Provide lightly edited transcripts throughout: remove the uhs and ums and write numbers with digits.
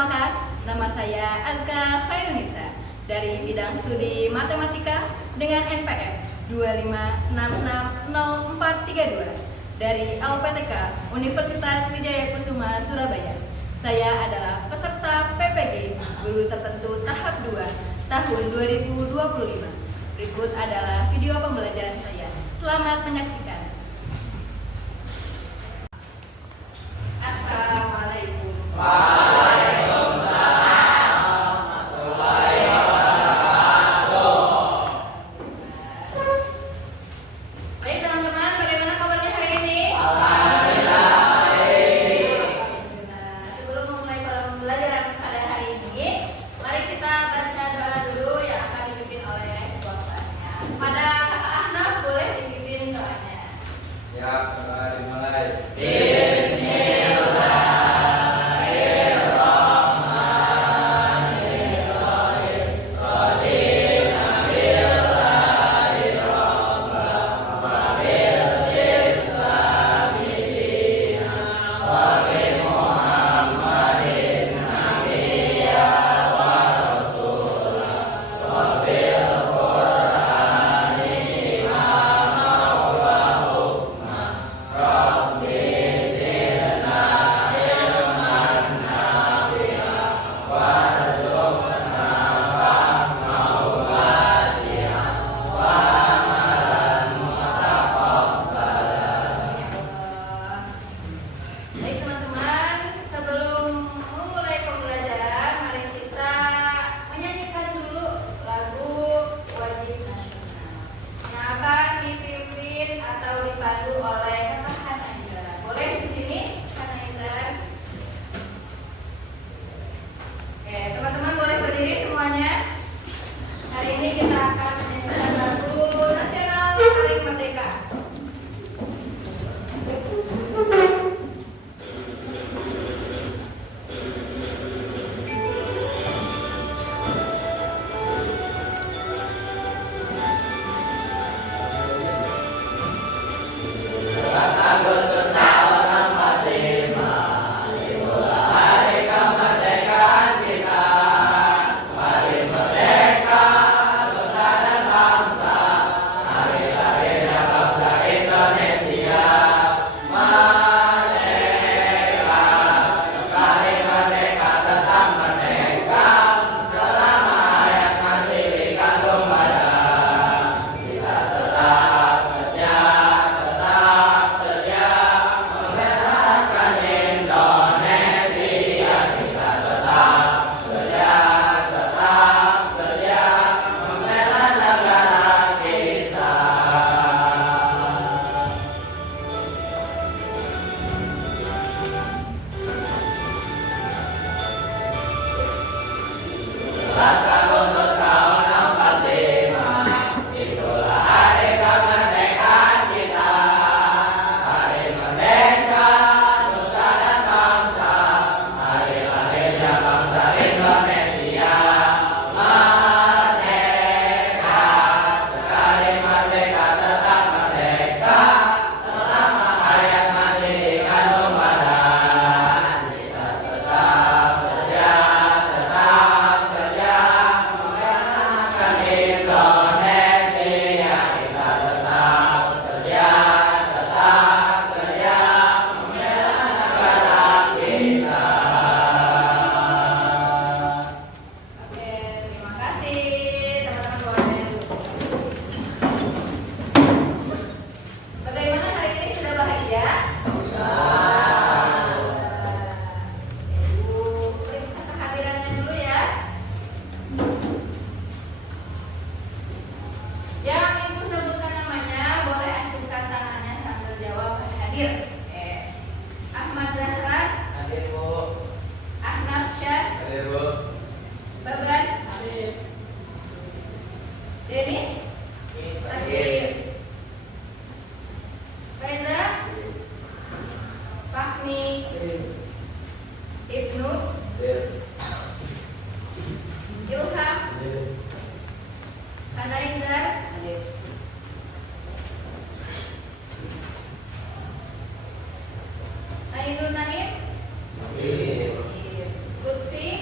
Perkenalkan, nama saya Azka Khairunisa dari bidang studi Matematika dengan NPM 2566042 dari LPTK Universitas Wijaya Kusuma Surabaya. Saya adalah peserta PPG Guru Tertentu Tahap 2 tahun 2025. Berikut adalah video pembelajaran saya. Selamat menyaksikan. Assalamualaikum. Baik teman-teman, bagaimana kabarnya hari ini? Alhamdulillah. Sebelum memulai pembelajaran pada hari ini, mari kita baca doa dulu yang akan dipimpin oleh ketua kelasnya. Pada Kakak Ahnaf boleh dipimpin doanya. Siap, doa dimulai. Baik teman-teman, sebelum memulai pembelajaran, mari kita menyanyikan dulu lagu Wajib Nasional yang akan dipimpin atau dipandu oleh Kakak Hanaizar. Boleh di sini, Hanaizar? Oke, teman-teman boleh berdiri semuanya. Hari ini kita akan menyanyikan lagu Nasional Hari Merdeka. Oke, terima kasih. Teman-teman boleh duduk. Bagaimana hari ini, sudah bahagia? Ibu periksa kehadirannya dulu ya. Yang Ibu sebutkan namanya boleh acungkan tangannya sambil jawab hadir. Ahmad Zahran, Hadir, Bu. Ahnaf Syah, Hadir, Bu. Baban, Denis, Sakir, Reza, Fahmi, Ibnu, Hadir. Ilham, Hadir. Hanaizar, Ainun Naim, Hadir. Lutfi,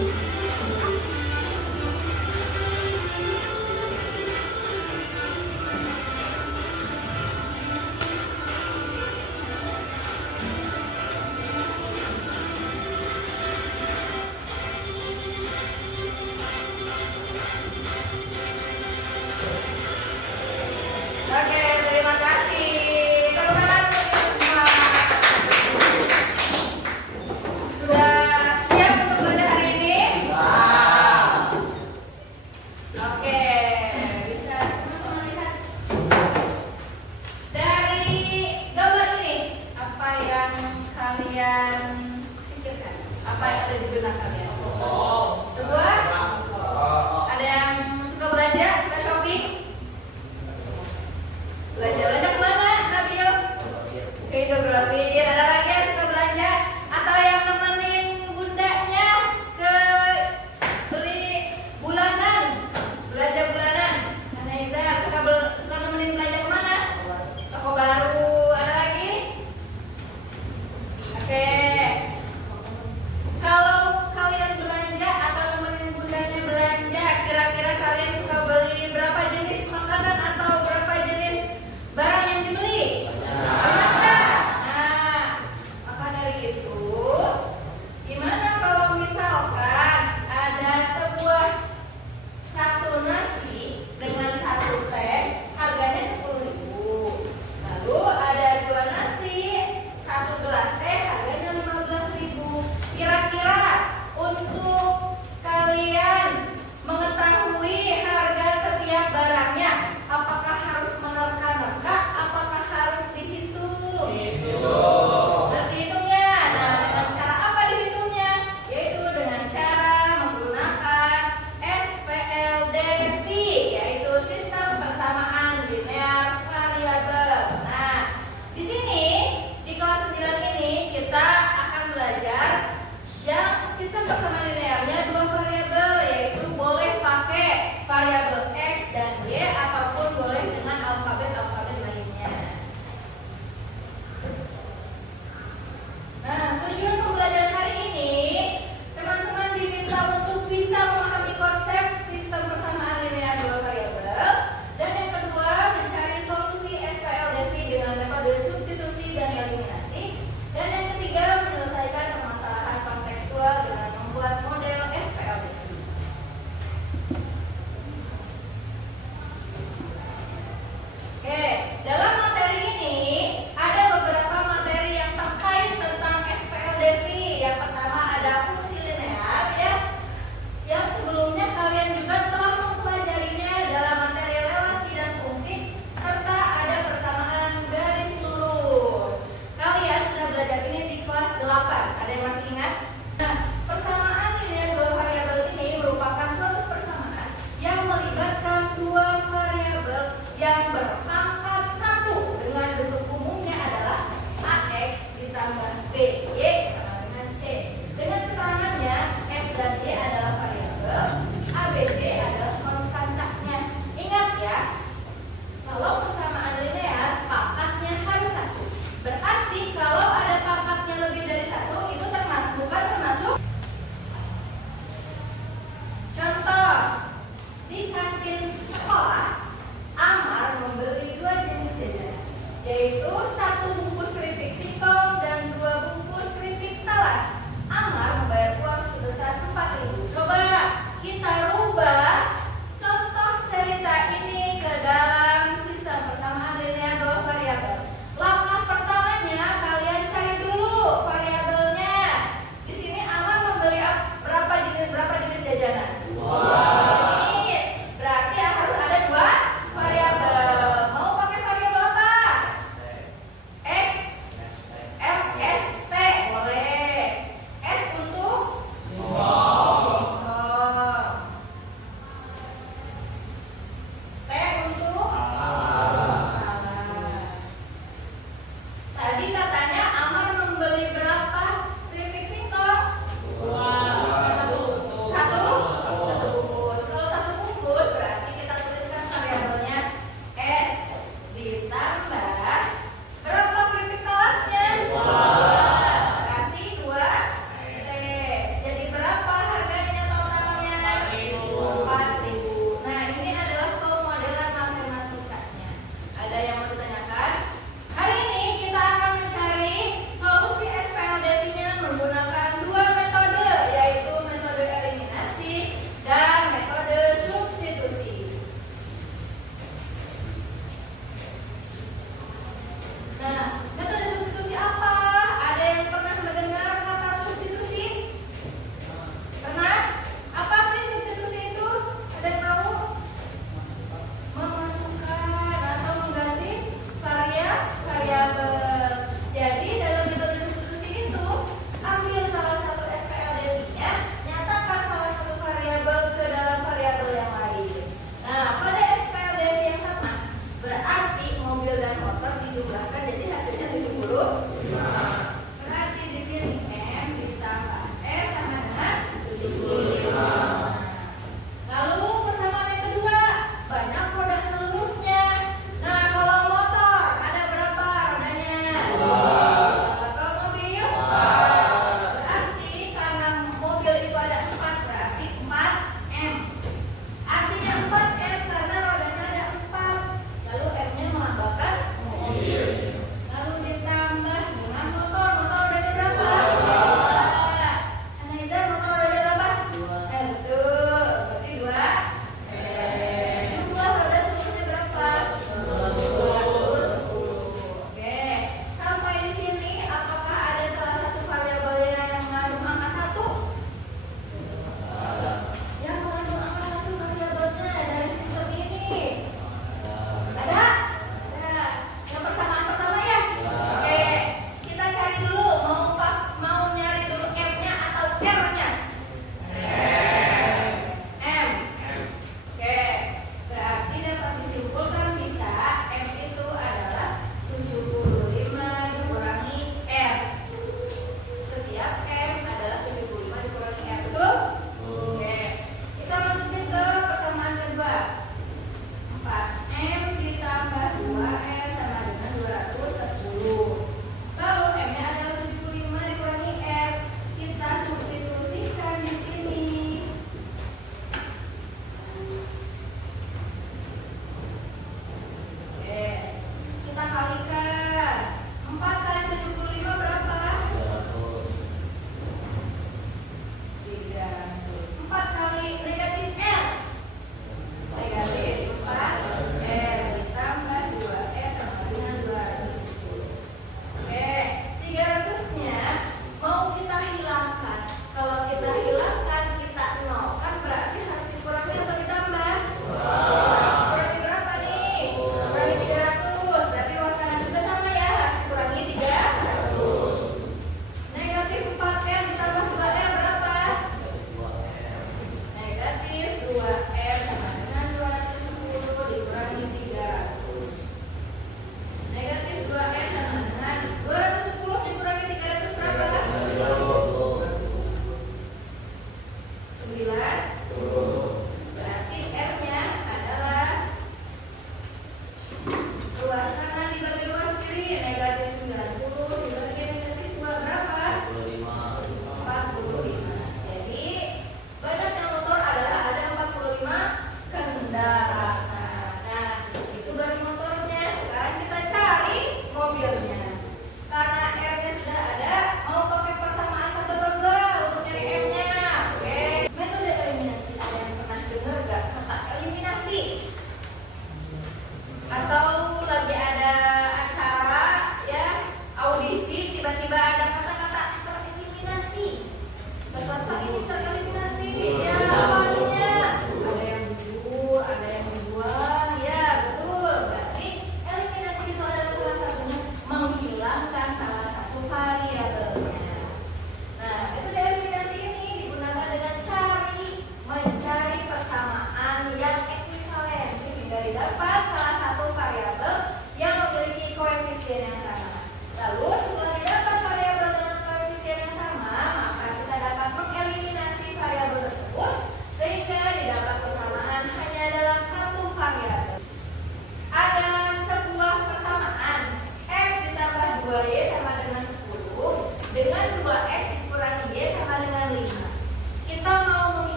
Oke, terima kasih. Tepuk tangan untuk semua. Sudah siap untuk belajar hari ini?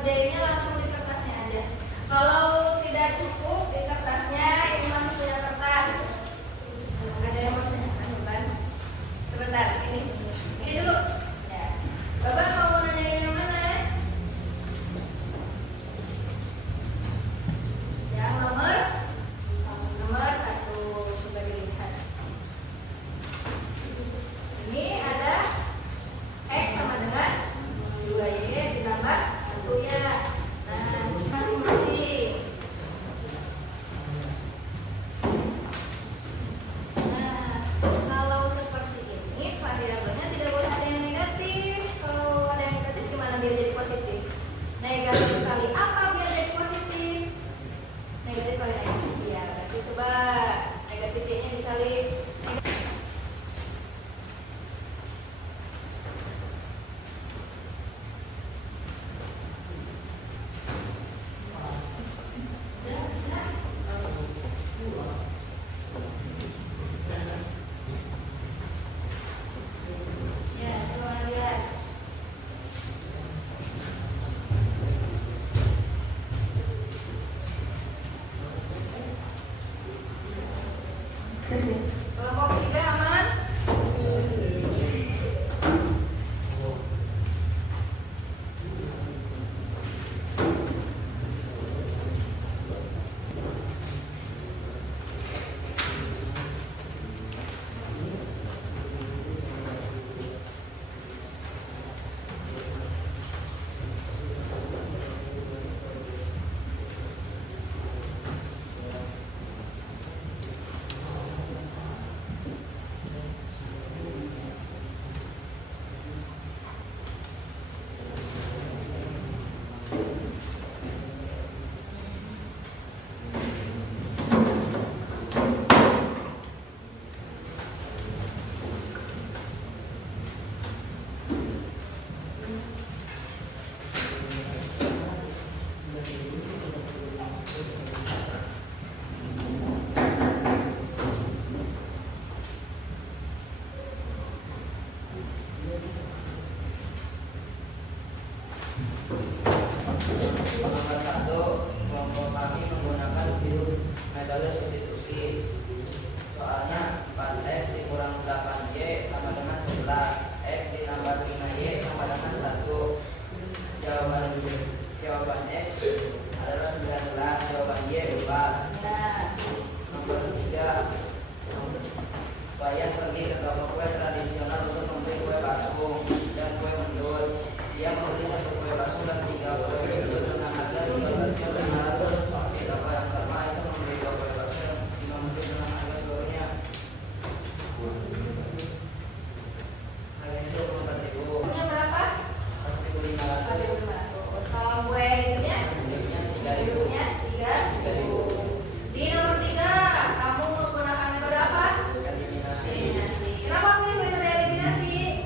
ngerjainnya langsung di kertasnya aja. Kalau tidak cukup di kertasnya, ini masih punya kertas. Ada yang mau tanyakan bukan? Sebentar, ini dulu. Ya. Bapak mau nanyain yang mana? Yang nomor 1 coba dilihat. Ini ada X sama dengan 2Y ditambah 1-nya. Nah, masing-masing. Nah, kalau seperti ini variabelnya tidak boleh ada yang negatif. Kalau ada yang negatif gimana biar jadi positif? Negatif kali apa biar jadi positif? Negatif kali negatif. Ya, berarti coba negatif Y-nya dikali negatif. Ya, coba lihat. Kelompok 3 aman? Nomor 1, kelompok kami menggunakan metode substitusi. Soalnya 4X dikurang 8Y sama dengan 11. X ditambah 5Y sama dengan 1. Jawaban X adalah 19, jawaban Y 4. Nah, Nomor 3, Bayan pergi ke toko kue tradisional untuk membeli kue basung dan kue mendut. Dia membeli 1 kue basung dan 3 kue mendut dengan harga 12.500. Di toko yang sama, Aisyah membeli 2 kue basung dan 5 mendut dengan harga seluruhnya. Harganya 24.000. punya berapa? 1.500. 1.500. Kalau kue itunya? Harganya 3.000. Itunya 3.000. Di nomor 3, kamu menggunakan metode apa? Eliminasi. Eliminasi. Kenapa pilih metode eliminasi?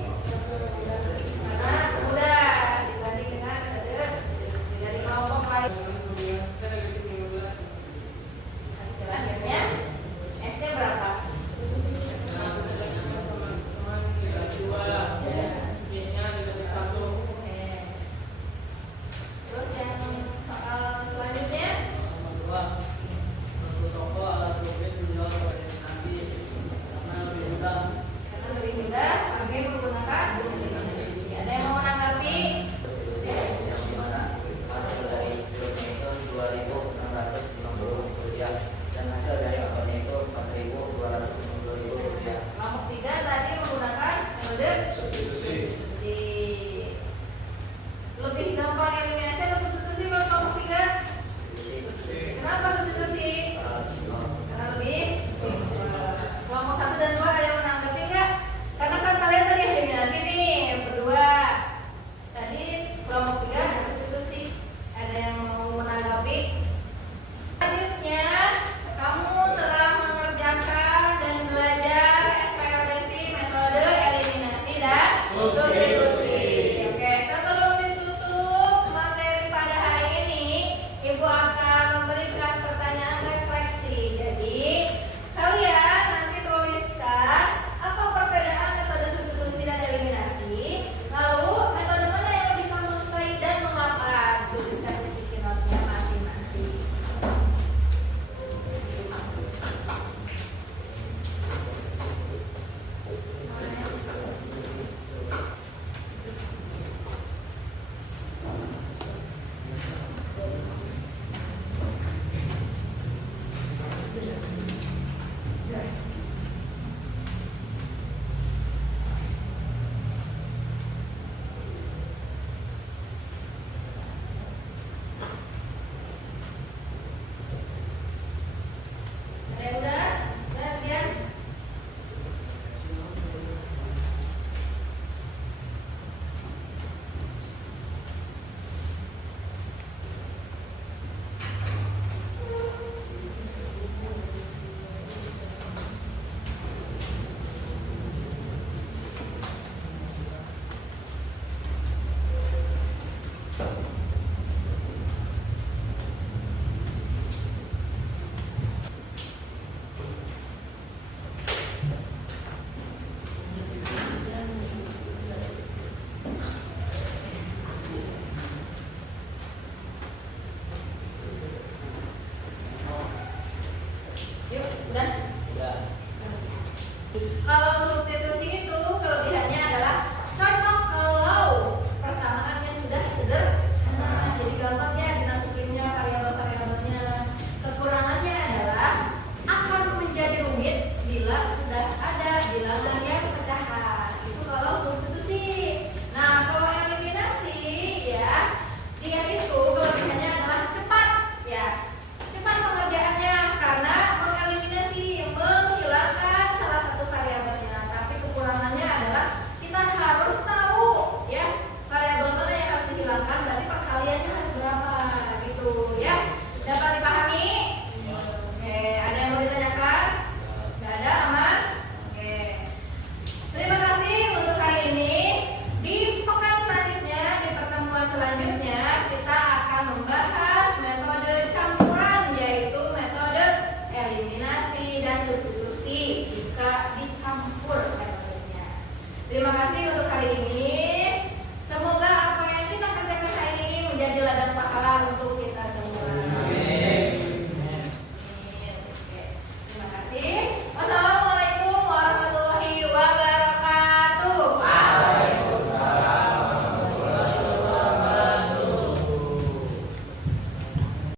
Karena mudah dibanding dengan metode substitusi dari kelompok lain.